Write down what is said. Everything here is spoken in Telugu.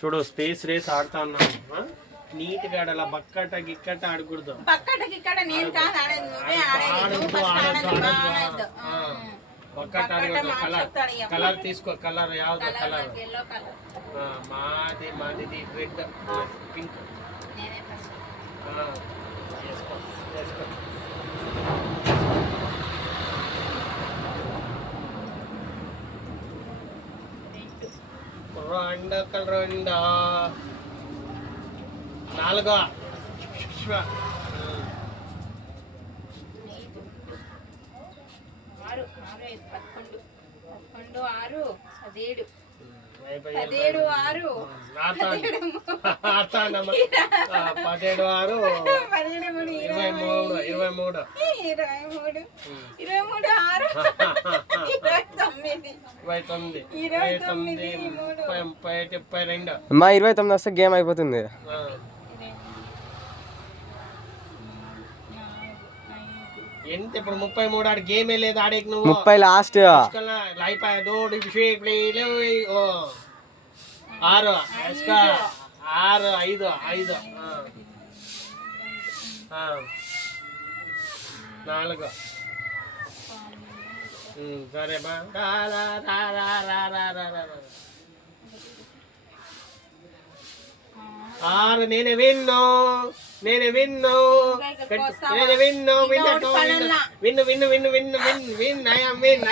చూడు స్పేస్ రేస్ ఆడుతా ఉన్నాను నీట్ గా ఆడాల బక్కట గిక్కట ఆడకూడదు బక్కట గిక్కట నేను కాదు ఆడేది నువ్వే ఆడేది నువ్వు ఫస్ట్ ఆడేది బక్కట ఆడకూడదు కలర్ తీసుకో కలర్ యావదో కలర్ yellow కలర్ మాది రెడ్ పింక్ నేనే ఫస్ట్ వేసుకో రెండు నాలుగో 6 11 6 17 17 6 17 6 23 23 మా 29 వస్తే గేమ్ అయిపోతుంది. ఎంత ఇప్పుడు 33 ఆడ గేమే లేదు ఆడేకి నువ్వు 30 లాస్ట్ లైపాయ దోడి షేక్ లే ఓ 6 ఎస్కా 6 5 5 4 సరే బా ఆరు నేనే విన్ను విన్ను ఐ యామ్ విన్